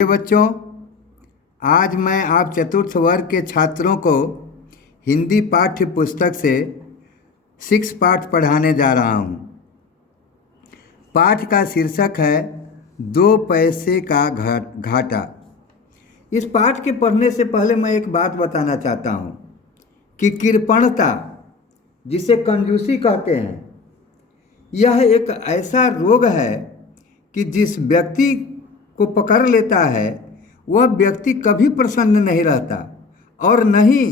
बच्चों, आज मैं आप चतुर्थ वर्ग के छात्रों को हिंदी पाठ्य पुस्तक से 6 पाठ पढ़ाने जा रहा हूँ। पाठ का शीर्षक है 2 पैसे का घाटा। इस पाठ के पढ़ने से पहले मैं एक बात बताना चाहता हूँ कि कृपणता, जिसे कंजूसी कहते हैं, यह एक ऐसा रोग है कि जिस व्यक्ति को पकड़ लेता है वह व्यक्ति कभी प्रसन्न नहीं रहता, और न ही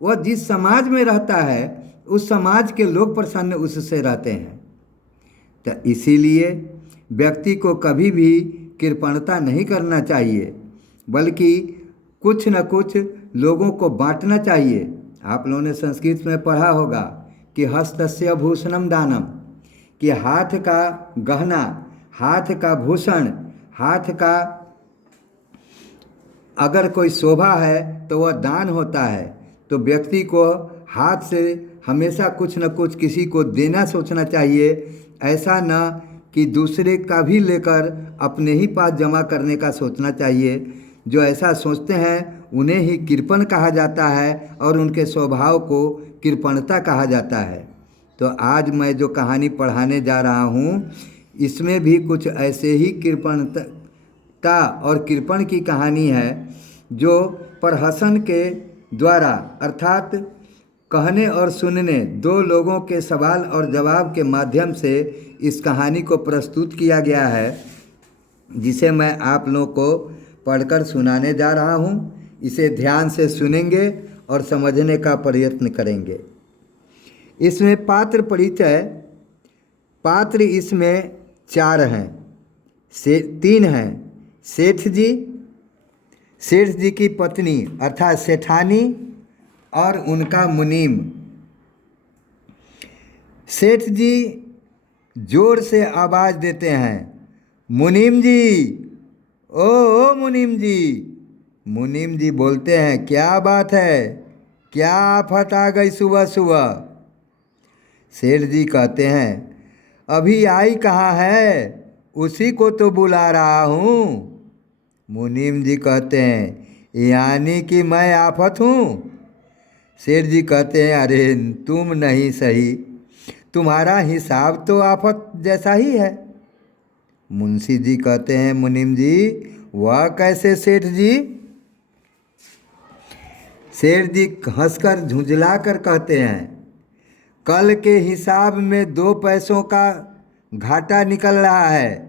वह जिस समाज में रहता है उस समाज के लोग प्रसन्न उससे रहते हैं। तो इसीलिए व्यक्ति को कभी भी कृपणता नहीं करना चाहिए, बल्कि कुछ न कुछ लोगों को बांटना चाहिए। आप लोगों ने संस्कृत में पढ़ा होगा कि हस्तस्य भूषणम दानम, कि हाथ का गहना, हाथ का भूषण, हाथ का अगर कोई शोभा है तो वह दान होता है। तो व्यक्ति को हाथ से हमेशा कुछ न कुछ किसी को देना सोचना चाहिए, ऐसा न कि दूसरे का भी लेकर अपने ही पास जमा करने का सोचना चाहिए। जो ऐसा सोचते हैं उन्हें ही कृपण कहा जाता है और उनके स्वभाव को कृपणता कहा जाता है। तो आज मैं जो कहानी पढ़ाने जा रहा हूँ इसमें भी कुछ ऐसे ही कृपणता और कृपण की कहानी है, जो प्रहसन के द्वारा अर्थात कहने और सुनने 2 लोगों के सवाल और जवाब के माध्यम से इस कहानी को प्रस्तुत किया गया है, जिसे मैं आप लोगों को पढ़कर सुनाने जा रहा हूँ। इसे ध्यान से सुनेंगे और समझने का प्रयत्न करेंगे। इसमें पात्र परिचय, पात्र इसमें 4 हैं, 3 हैं। सेठ जी की पत्नी अर्थात सेठानी और उनका मुनीम। सेठ जी जोर से आवाज़ देते हैं, मुनीम जी, ओ मुनीम जी। मुनीम जी बोलते हैं, क्या बात है, क्या आफत आ गई सुबह सुबह। सेठ जी कहते हैं, अभी आई कहाँ है, उसी को तो बुला रहा हूँ। मुनीम जी कहते हैं, यानी कि मैं आफत हूँ। सेठ जी कहते हैं, अरे तुम नहीं सही, तुम्हारा हिसाब तो आफत जैसा ही है। मुंशी जी कहते हैं, मुनीम जी वह कैसे सेठ जी। सेठ जी हंसकर झुंझला कर कहते हैं, कल के हिसाब में 2 पैसों का घाटा निकल रहा है।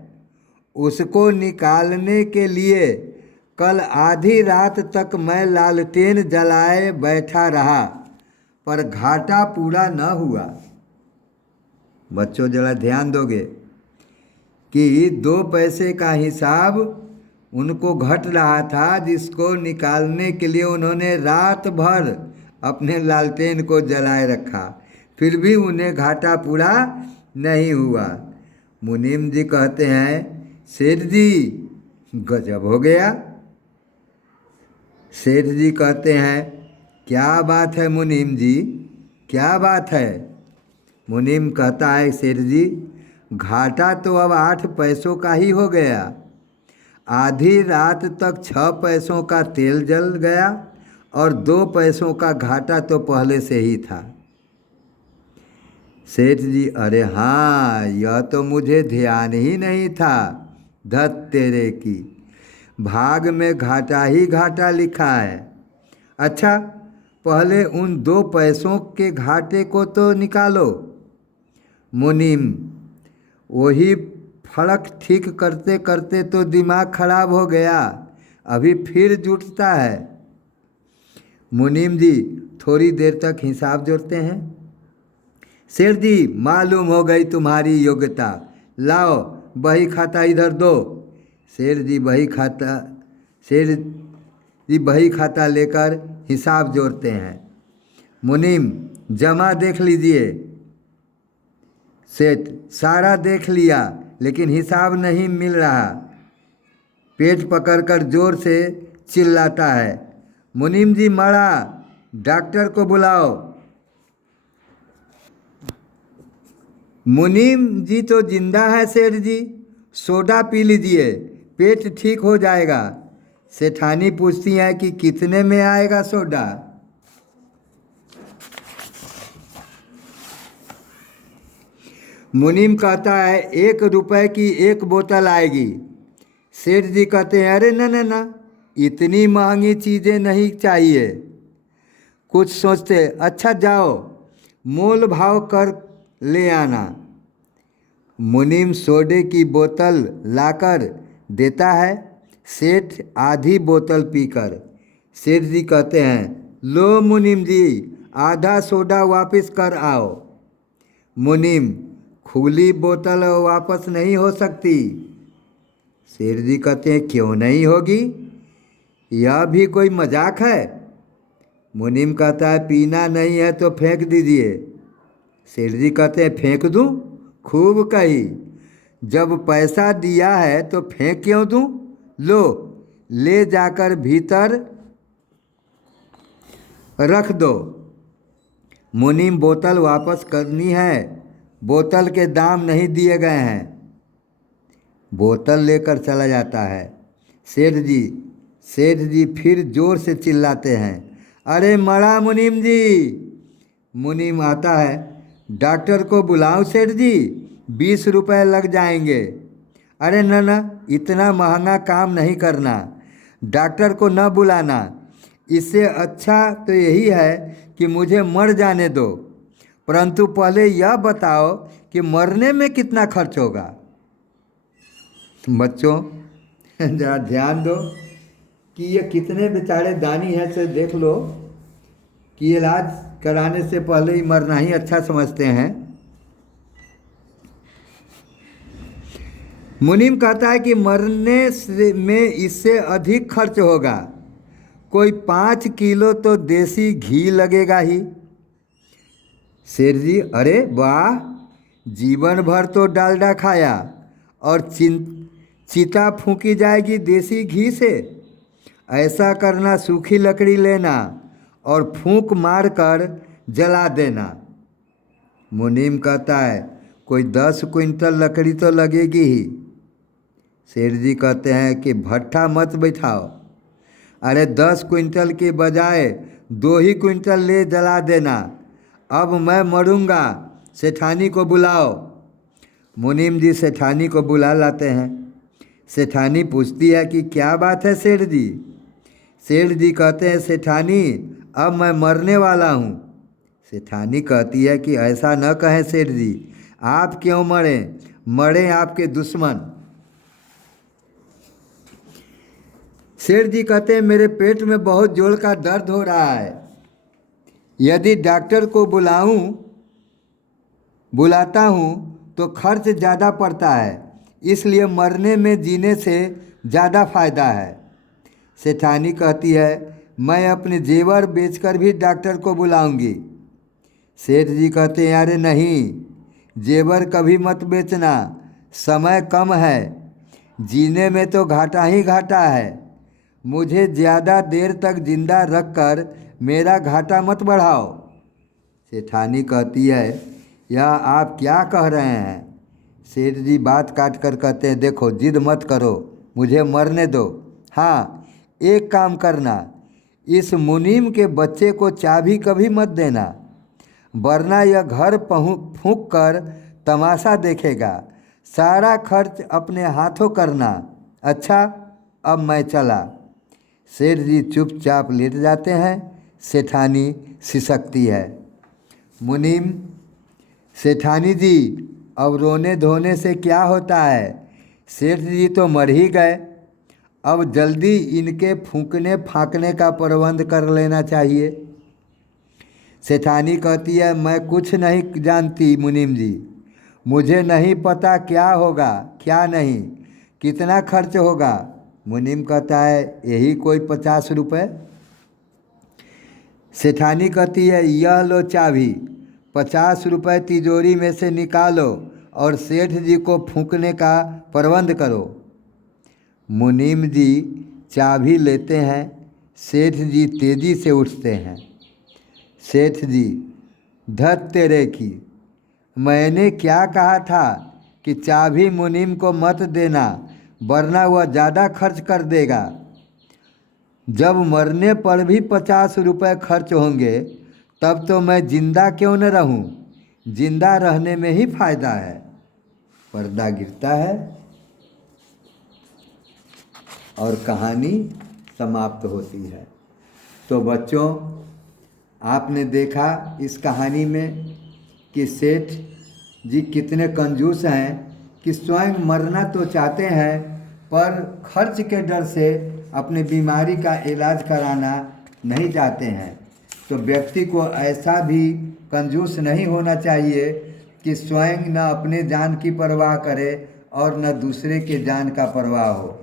उसको निकालने के लिए कल आधी रात तक मैं लालटेन जलाए बैठा रहा, पर घाटा पूरा न हुआ। बच्चों जरा ध्यान दोगे कि 2 पैसे का हिसाब उनको घट रहा था, जिसको निकालने के लिए उन्होंने रात भर अपने लालटेन को जलाए रखा, फिर भी उन्हें घाटा पूरा नहीं हुआ। मुनीम जी कहते हैं, सेठ जी गजब हो गया। सेठ जी कहते हैं, क्या बात है मुनीम जी, क्या बात है। मुनीम कहता है, सेठ जी घाटा तो अब 8 पैसों का ही हो गया। आधी रात तक 6 पैसों का तेल जल गया और 2 पैसों का घाटा तो पहले से ही था। सेठ जी, अरे हाँ, यह तो मुझे ध्यान ही नहीं था, धत तेरे की, भाग में घाटा ही घाटा लिखा है। अच्छा, पहले उन 2 पैसों के घाटे को तो निकालो। मुनीम, वही फर्क ठीक करते करते तो दिमाग खराब हो गया, अभी फिर जुटता है। मुनीम जी थोड़ी देर तक हिसाब जोड़ते हैं। सेठ जी, मालूम हो गई तुम्हारी योग्यता, लाओ बही खाता इधर दो। सेठ जी बही खाता लेकर हिसाब जोड़ते हैं। मुनीम, जमा देख लीजिए। सेठ, सारा देख लिया लेकिन हिसाब नहीं मिल रहा। पेट पकड़कर जोर से चिल्लाता है, मुनीम जी मरा, डॉक्टर को बुलाओ। मुनीम जी तो जिंदा है सेठ जी, सोडा पी लीजिए, पेट ठीक हो जाएगा। सेठानी पूछती हैं कि कितने में आएगा सोडा। मुनीम कहता है 1 रुपए की 1 बोतल आएगी। सेठ जी कहते हैं अरे ना ना ना, इतनी महंगी चीज़ें नहीं चाहिए। कुछ सोचते अच्छा जाओ मोल भाव कर ले आना। मुनीम सोडे की बोतल लाकर देता है। सेठ आधी बोतल पीकर सेठ जी कहते हैं लो मुनीम जी, आधा सोडा वापस कर आओ। मुनीम खुली बोतल वापस नहीं हो सकती। सेठ जी कहते हैं क्यों नहीं होगी, यह भी कोई मजाक है। मुनीम कहता है पीना नहीं है तो फेंक दीजिए। सेठ जी कहते हैं फेंक दूं, खूब कही, जब पैसा दिया है तो फेंक क्यों दूं, लो ले जाकर भीतर रख दो। मुनीम बोतल वापस करनी है, बोतल के दाम नहीं दिए गए हैं। बोतल लेकर चला जाता है। सेठ जी फिर जोर से चिल्लाते हैं अरे मरा मुनीम जी। मुनीम आता है, डॉक्टर को बुलाऊं सेठ जी, 20 रुपए लग जाएंगे। अरे न न, इतना महंगा काम नहीं करना, डॉक्टर को न बुलाना, इससे अच्छा तो यही है कि मुझे मर जाने दो, परंतु पहले यह बताओ कि मरने में कितना खर्च होगा। बच्चों जरा ध्यान दो कि ये कितने बेचारे दानी हैं, से देख लो कि इलाज कराने से पहले ही मरना ही अच्छा समझते हैं। मुनीम कहता है कि मरने में इससे अधिक खर्च होगा, कोई 5 किलो तो देसी घी लगेगा ही। शेर जी अरे वाह, जीवन भर तो डालडा खाया और चिता फूंकी जाएगी देसी घी से। ऐसा करना, सूखी लकड़ी लेना और फूंक मार कर जला देना। मुनीम कहता है कोई 10 क्विंटल लकड़ी तो लगेगी ही। सेठ जी कहते हैं कि भट्ठा मत बैठाओ, अरे 10 क्विंटल के बजाय 2 ही क्विंटल ले जला देना, अब मैं मरूंगा, सेठानी को बुलाओ। मुनीम जी सेठानी को बुला लाते हैं। सेठानी पूछती है कि क्या बात है सेठ जी। सेठ जी कहते हैं सेठानी अब मैं मरने वाला हूँ। सेठानी कहती है कि ऐसा न कहें सेठ जी, आप क्यों मरें, मरे आपके दुश्मन। सेठ जी कहते हैं मेरे पेट में बहुत जोर का दर्द हो रहा है, यदि डॉक्टर को बुलाता हूँ तो खर्च ज़्यादा पड़ता है, इसलिए मरने में जीने से ज़्यादा फायदा है। सेठानी कहती है मैं अपने जेवर बेचकर भी डॉक्टर को बुलाऊंगी। सेठ जी कहते हैं अरे नहीं, जेवर कभी मत बेचना, समय कम है, जीने में तो घाटा ही घाटा है, मुझे ज़्यादा देर तक जिंदा रखकर मेरा घाटा मत बढ़ाओ। सेठानी कहती है यह आप क्या कह रहे हैं। सेठ जी बात काट कर कहते हैं देखो जिद मत करो, मुझे मरने दो। हाँ एक काम करना, इस मुनीम के बच्चे को चाबी कभी मत देना, वरना यह घर फूंक कर तमाशा देखेगा, सारा खर्च अपने हाथों करना। अच्छा अब मैं चला। सेठ जी चुपचाप लेट जाते हैं। सेठानी सिसकती है। मुनीम सेठानी जी अब रोने धोने से क्या होता है, सेठ जी तो मर ही गए, अब जल्दी इनके फूंकने फाँकने का प्रबंध कर लेना चाहिए। सेठानी कहती है मैं कुछ नहीं जानती मुनीम जी, मुझे नहीं पता क्या होगा क्या नहीं, कितना खर्च होगा। मुनीम कहता है यही कोई 50 रुपये। सेठानी कहती है यह लो चाबी, 50 रुपये तिजोरी में से निकालो और सेठ जी को फूंकने का प्रबंध करो। मुनीम जी चाबी लेते हैं। सेठ जी तेजी से उठते हैं। सेठ जी धत तेरे की, मैंने क्या कहा था कि चाबी मुनीम को मत देना, वरना वह ज़्यादा खर्च कर देगा। जब मरने पर भी 50 रुपये खर्च होंगे तब तो मैं जिंदा क्यों न रहूं। जिंदा रहने में ही फायदा है। पर्दा गिरता है और कहानी समाप्त होती है। तो बच्चों, आपने देखा इस कहानी में कि सेठ जी कितने कंजूस हैं कि स्वयं मरना तो चाहते हैं पर खर्च के डर से अपनी बीमारी का इलाज कराना नहीं चाहते हैं। तो व्यक्ति को ऐसा भी कंजूस नहीं होना चाहिए कि स्वयं न अपने जान की परवाह करे और न दूसरे के जान का परवाह हो,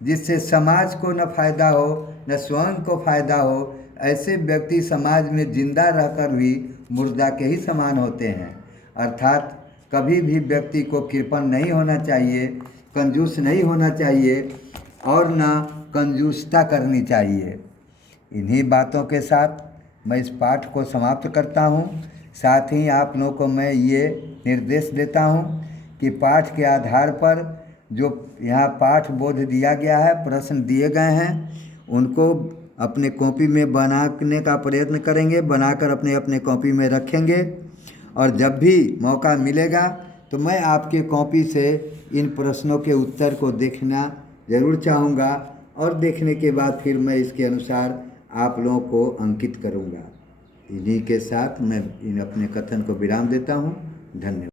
जिससे समाज को न फायदा हो न स्वयं को फायदा हो। ऐसे व्यक्ति समाज में जिंदा रहकर भी मुर्दा के ही समान होते हैं। अर्थात कभी भी व्यक्ति को कृपण नहीं होना चाहिए, कंजूस नहीं होना चाहिए और न कंजूसता करनी चाहिए। इन्हीं बातों के साथ मैं इस पाठ को समाप्त करता हूँ। साथ ही आप लोगों को मैं ये निर्देश देता हूँ कि पाठ के आधार पर जो यहाँ पाठ बोध दिया गया है, प्रश्न दिए गए हैं, उनको अपने कॉपी में बनाने का प्रयत्न करेंगे, बनाकर अपने अपने कॉपी में रखेंगे। और जब भी मौका मिलेगा तो मैं आपके कॉपी से इन प्रश्नों के उत्तर को देखना ज़रूर चाहूँगा और देखने के बाद फिर मैं इसके अनुसार आप लोगों को अंकित करूँगा। इन्हीं के साथ मैं इन अपने कथन को विराम देता हूँ। धन्यवाद।